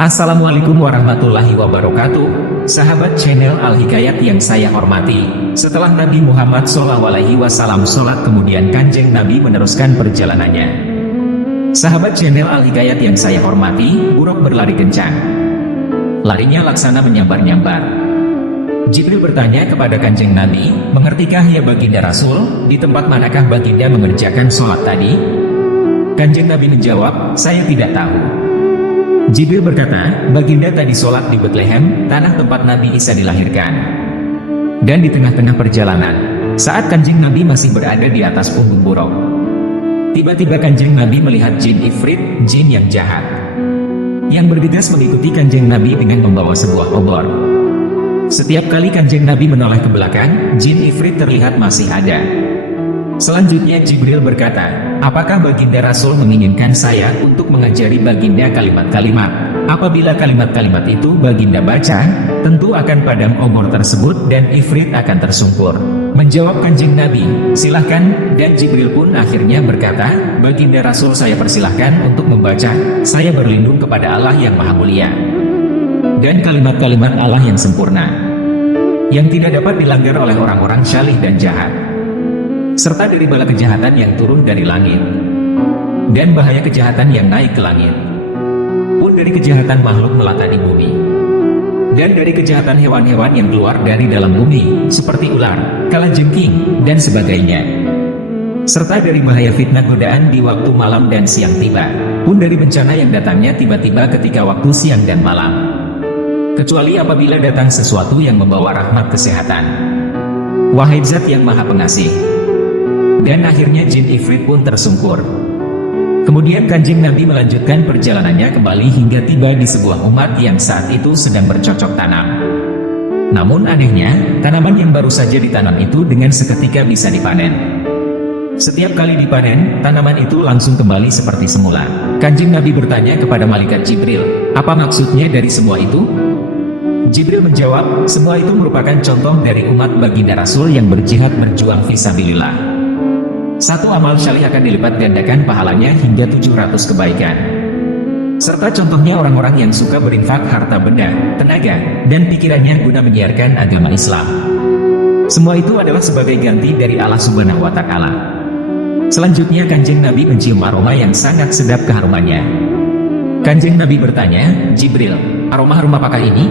Assalamualaikum warahmatullahi wabarakatuh, sahabat channel Al-Hikayat yang saya hormati. Setelah Nabi Muhammad SAW sholat, kemudian Kanjeng Nabi meneruskan perjalanannya. Sahabat channel Al-Hikayat yang saya hormati, Buruk berlari kencang. Larinya laksana menyambar-nyambar. Jibril bertanya kepada Kanjeng Nabi, "Mengertikah ya baginda Rasul, di tempat manakah baginda mengerjakan sholat tadi?" Kanjeng Nabi menjawab, "Saya tidak tahu." Jibril berkata, "Baginda tadi sholat di Bethlehem, tanah tempat Nabi Isa dilahirkan." Dan di tengah-tengah perjalanan, saat Kanjeng Nabi masih berada di atas punggung buruk, tiba-tiba Kanjeng Nabi melihat jin ifrit, jin yang jahat, yang bergegas mengikuti Kanjeng Nabi dengan membawa sebuah obor. Setiap kali Kanjeng Nabi menoleh ke belakang, jin ifrit terlihat masih ada. Selanjutnya Jibril berkata, "Apakah baginda Rasul menginginkan saya untuk mengajari baginda kalimat-kalimat? Apabila kalimat-kalimat itu baginda baca, tentu akan padam obor tersebut dan ifrit akan tersungkur." Menjawab Kanjeng Nabi, "Silahkan." Dan Jibril pun akhirnya berkata, "Baginda Rasul saya persilahkan untuk membaca, saya berlindung kepada Allah yang Maha Mulia dan kalimat-kalimat Allah yang sempurna, yang tidak dapat dilanggar oleh orang-orang syalih dan jahat, serta dari bala kejahatan yang turun dari langit, dan bahaya kejahatan yang naik ke langit, pun dari kejahatan makhluk melata di bumi, dan dari kejahatan hewan-hewan yang keluar dari dalam bumi, seperti ular, kalajengking, dan sebagainya, serta dari bahaya fitnah godaan di waktu malam dan siang tiba, pun dari bencana yang datangnya tiba-tiba ketika waktu siang dan malam, kecuali apabila datang sesuatu yang membawa rahmat kesehatan. Wahai Zat yang Maha Pengasih." Dan akhirnya jin ifrit pun tersungkur. Kemudian Kanjeng Nabi melanjutkan perjalanannya kembali hingga tiba di sebuah umat yang saat itu sedang bercocok tanam. Namun anehnya, tanaman yang baru saja ditanam itu dengan seketika bisa dipanen. Setiap kali dipanen, tanaman itu langsung kembali seperti semula. Kanjeng Nabi bertanya kepada malaikat Jibril, "Apa maksudnya dari semua itu?" Jibril menjawab, "Semua itu merupakan contoh dari umat baginda Rasul yang berjihad berjuang fisabilillah. Satu amal syalih akan dilipat gandakan pahalanya hingga 700 kebaikan. Serta contohnya orang-orang yang suka berinfak harta benda, tenaga, dan pikirannya guna menyiarkan agama Islam. Semua itu adalah sebagai ganti dari Allah Subhanahu wa Ta'ala." Selanjutnya Kanjeng Nabi mencium aroma yang sangat sedap keharumannya. Kanjeng Nabi bertanya, "Jibril, aroma harum apakah ini?"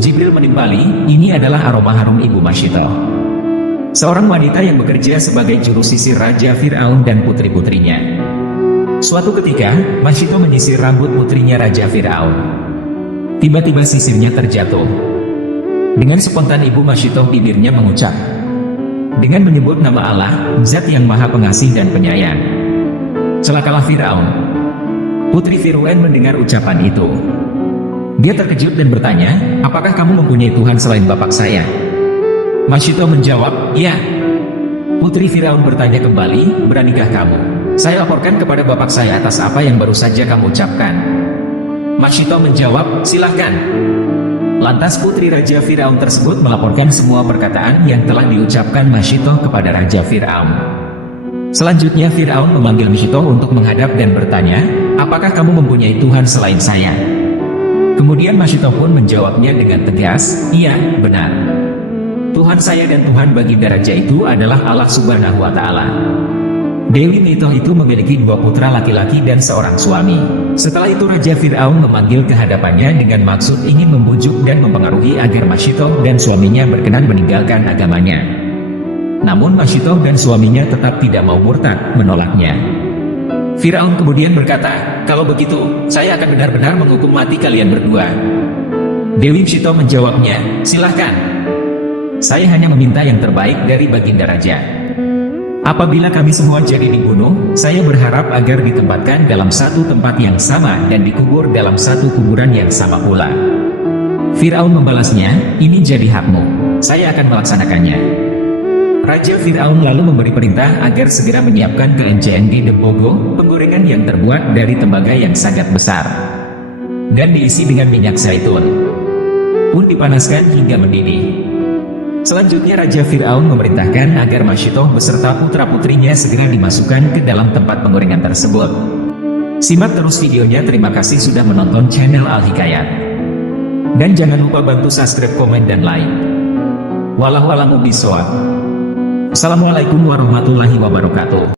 Jibril menimpali, "Ini adalah aroma harum Ibu Masyitoh, seorang wanita yang bekerja sebagai juru sisir Raja Fir'aun dan putri-putrinya." Suatu ketika, Masyitoh menyisir rambut putrinya Raja Fir'aun. Tiba-tiba sisirnya terjatuh. Dengan spontan Ibu Masyitoh bibirnya mengucap, dengan menyebut nama Allah, Zat yang Maha Pengasih dan Penyayang. Celakalah Fir'aun. Putri Fir'aun mendengar ucapan itu. Dia terkejut dan bertanya, "Apakah kamu mempunyai Tuhan selain bapak saya?" Masyitoh menjawab, "Ya." Putri Firaun bertanya kembali, "Beranikah kamu saya laporkan kepada bapak saya atas apa yang baru saja kamu ucapkan?" Masyitoh menjawab, "Silahkan." Lantas putri Raja Firaun tersebut melaporkan semua perkataan yang telah diucapkan Masyitoh kepada Raja Firaun. Selanjutnya Firaun memanggil Masyitoh untuk menghadap dan bertanya, "Apakah kamu mempunyai Tuhan selain saya?" Kemudian Masyitoh pun menjawabnya dengan tegas, "Iya, benar. Tuhan saya dan Tuhan baginda raja itu adalah Allah Subhanahu wa Ta'ala." Dewi Masyitoh itu memiliki 2 putra laki-laki dan seorang suami. Setelah itu Raja Fir'aun memanggil ke hadapannya dengan maksud ingin membujuk dan mempengaruhi agar Masyitoh dan suaminya berkenan meninggalkan agamanya. Namun Masyitoh dan suaminya tetap tidak mau murtad, menolaknya. Fir'aun kemudian berkata, "Kalau begitu, saya akan benar-benar menghukum mati kalian berdua." Dewi Masyitoh menjawabnya, "Silahkan. Saya hanya meminta yang terbaik dari baginda raja. Apabila kami semua jadi dibunuh, saya berharap agar ditempatkan dalam satu tempat yang sama dan dikubur dalam satu kuburan yang sama pula." Fir'aun membalasnya, "Ini jadi hakmu. Saya akan melaksanakannya." Raja Fir'aun lalu memberi perintah agar segera menyiapkan kelencean di Dembogo, penggorengan yang terbuat dari tembaga yang sangat besar, dan diisi dengan minyak zaitun, pun dipanaskan hingga mendidih. Selanjutnya Raja Fir'aun memerintahkan agar Masyitoh beserta putra-putrinya segera dimasukkan ke dalam tempat penggorengan tersebut. Simak terus videonya. Terima kasih sudah menonton channel Al Hikayat. Dan jangan lupa bantu subscribe, komen, dan like. Wallahu a'lam bishawab. Assalamualaikum warahmatullahi wabarakatuh.